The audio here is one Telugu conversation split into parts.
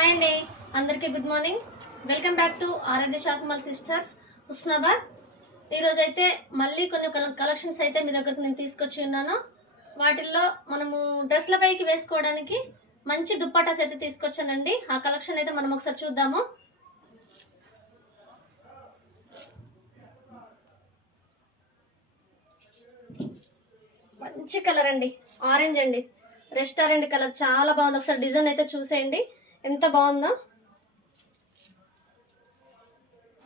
హాయ్ అండి, అందరికీ good morning. Welcome back to Aradhya shopping sisters Husnabad. ఈరోజు అయితే మళ్ళీ కొన్ని కలెక్షన్స్ అయితే మీ దగ్గరకు నేను తీసుకొచ్చి ఉన్నాను. వాటిల్లో మనము డ్రెస్ల పైకి వేసుకోవడానికి మంచి దుప్పటాస్ అయితే తీసుకొచ్చానండి. ఆ కలెక్షన్ అయితే మనం ఒకసారి చూద్దాము. మంచి కలర్ అండి, ఆరెంజ్ అండి, రెస్టారెంట్ కలర్, చాలా బాగుంది. ఒకసారి డిజైన్ అయితే చూసేయండి ఎంత బాగుందో.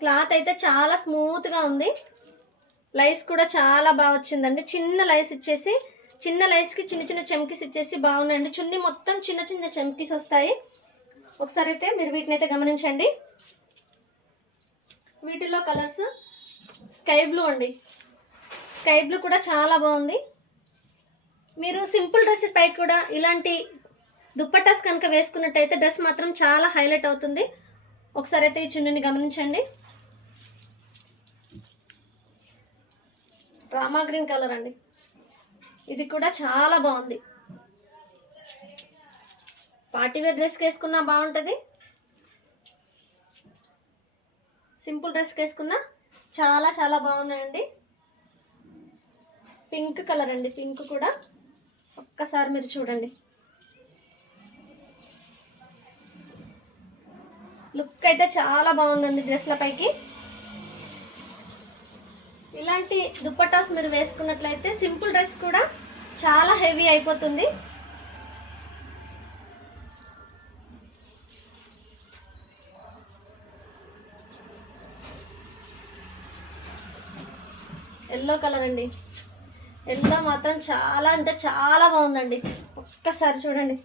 క్లాత్ అయితే చాలా స్మూత్గా ఉంది. లైస్ కూడా చాలా బాగా వచ్చిందండి. చిన్న లైస్ ఇచ్చేసి, చిన్న లైస్కి చిన్న చిన్న చెమ్కీస్ ఇచ్చేసి బాగున్నాయండి. చున్నీ మొత్తం చిన్న చిన్న చెమ్కీస్ వస్తాయి. ఒకసారి అయితే మీరు వీటిని అయితే గమనించండి. వీటిలో కలర్స్ స్కై బ్లూ అండి, స్కై బ్లూ కూడా చాలా బాగుంది. మీరు సింపుల్ డ్రెస్సెస్ పై కూడా ఇలాంటి దుప్పటాస్ కనుక వేసుకున్నట్టయితే డ్రెస్ మాత్రం చాలా హైలైట్ అవుతుంది. ఒకసారి అయితే ఈ చున్నీని గమనించండి. రామా గ్రీన్ కలర్ అండి, ఇది కూడా చాలా బాగుంది. పార్టీవేర్ డ్రెస్కి వేసుకున్నా బాగుంటుంది, సింపుల్ డ్రెస్కి వేసుకున్నా చాలా చాలా బాగున్నాయండి. పింక్ కలర్ అండి, పింక్ కూడా ఒక్కసారి మీరు చూడండి. లుక్ అయితే చాలా బాగుందండి డ్రెస్ల పైకి. ఇలాంటి దుప్పటాస్ మీరు వేసుకున్నట్లయితే సింపుల్ డ్రెస్ కూడా చాలా హెవీ అయిపోతుంది. ఎల్లో కలర్ అండి, ఎల్లో మాత్రం చాలా అంటే చాలా బాగుందండి. ఒక్కసారి చూడండి.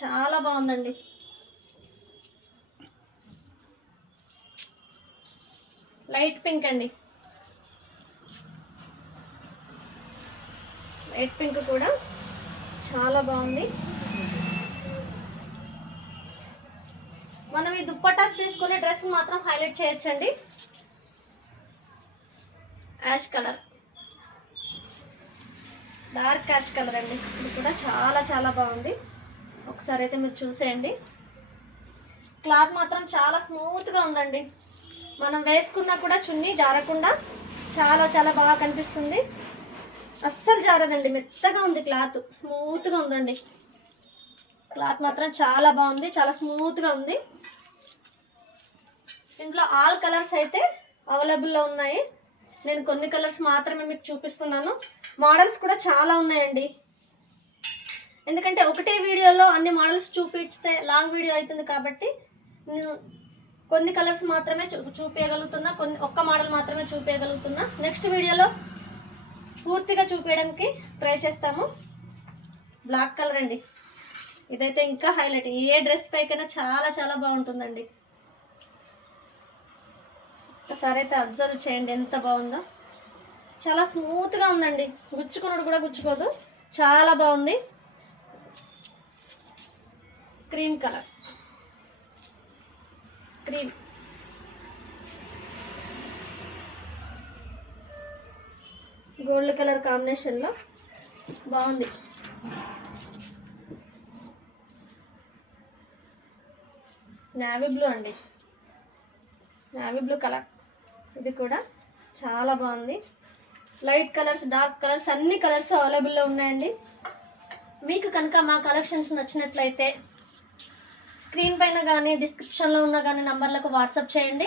చాలా బాగుందండి. లైట్ పింక్ అండి, లైట్ పింక్ కూడా చాలా బాగుంది. మనం ఈ దుప్పటాస్ వేసుకునే డ్రెస్ మాత్రం హైలైట్ చేయొచ్చండి. Ash colour, dark ash colour అండి, ఇది కూడా చాలా చాలా బాగుంది. ఒకసారి అయితే మీరు చూసేయండి. క్లాత్ మాత్రం చాలా స్మూత్గా ఉందండి. మనం వేసుకున్నా కూడా చున్నీ జారకుండా చాలా చాలా బాగా కనిపిస్తుంది. అస్సలు జారదండి, మెత్తగా ఉంది క్లాత్, స్మూత్గా ఉందండి. క్లాత్ మాత్రం చాలా బాగుంది, చాలా స్మూత్గా ఉంది. ఇందులో ఆల్ కలర్స్ అయితే అవైలబుల్లో ఉన్నాయి. నేను కొన్ని కలర్స్ మాత్రమే మీకు చూపిస్తున్నాను. మోడల్స్ కూడా చాలా ఉన్నాయండి. ఎందుకంటే ఒకటే వీడియోలో అన్ని మోడల్స్ చూపిస్తే లాంగ్ వీడియో అవుతుంది కాబట్టి నేను కొన్ని కలర్స్ మాత్రమే చూపించగలుగుతున్నా, ఒక్క మోడల్ మాత్రమే చూపించగలుగుతున్నా. నెక్స్ట్ వీడియోలో పూర్తిగా చూపించడానికి ట్రై చేస్తాము. బ్లాక్ కలర్ అండి, ఇదైతే ఇంకా హైలైట్. ఏ డ్రెస్ పైకైనా చాలా చాలా బాగుంటుందండి. ఒకసారి అయితే అబ్జర్వ్ చేయండి ఎంత బాగుందో. చాలా స్మూత్గా ఉందండి, గుచ్చుకున్నాడు కూడా గుచ్చుకోదు, చాలా బాగుంది. Cream colour, cream, gold colour కాంబినేషన్లో బాగుంది. నేవీ బ్లూ అండి, నేవీ బ్లూ కలర్, ఇది కూడా చాలా బాగుంది. లైట్ కలర్స్, డార్క్ కలర్స్, అన్ని కలర్స్ అవైలబుల్లో ఉన్నాయండి. మీకు కనుక మా కలెక్షన్స్ నచ్చినట్లయితే స్క్రీన్ పైన కానీ డిస్క్రిప్షన్లో ఉన్న కానీ నంబర్లకు వాట్సాప్ చేయండి.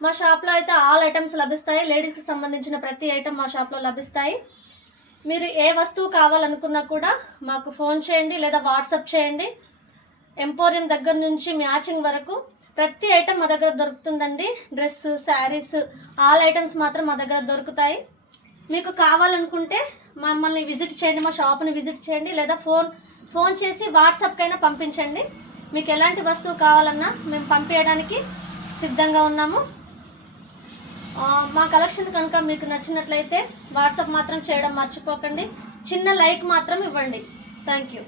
మా షాప్లో అయితే ఆల్ ఐటమ్స్ లభిస్తాయి. లేడీస్కి సంబంధించిన ప్రతి ఐటమ్ మా షాప్లో లభిస్తాయి. మీరు ఏ వస్తువు కావాలనుకున్నా కూడా మాకు ఫోన్ చేయండి లేదా వాట్సాప్ చేయండి. ఎంపోరియం దగ్గర నుంచి మ్యాచింగ్ వరకు ప్రతి ఐటమ్ మా దగ్గర దొరుకుతుందండి. డ్రెస్, శారీస్, ఆల్ ఐటమ్స్ మాత్రం మా దగ్గర దొరుకుతాయి. మీకు కావాలనుకుంటే మమ్మల్ని విజిట్ చేయండి, మా షాప్ని విజిట్ చేయండి, లేదా ఫోన్ చేసి వాట్సాప్కైనా పంపించండి. మీకు ఎలాంటి వస్తువు కావాలన్నా మేము పంపించడానికి సిద్ధంగా ఉన్నాము. మా కలెక్షన్ కనుక మీకు నచ్చినట్లయితే వాట్సాప్ మాత్రం చేయడం మర్చిపోకండి. చిన్న లైక్ మాత్రం ఇవ్వండి. Thank you.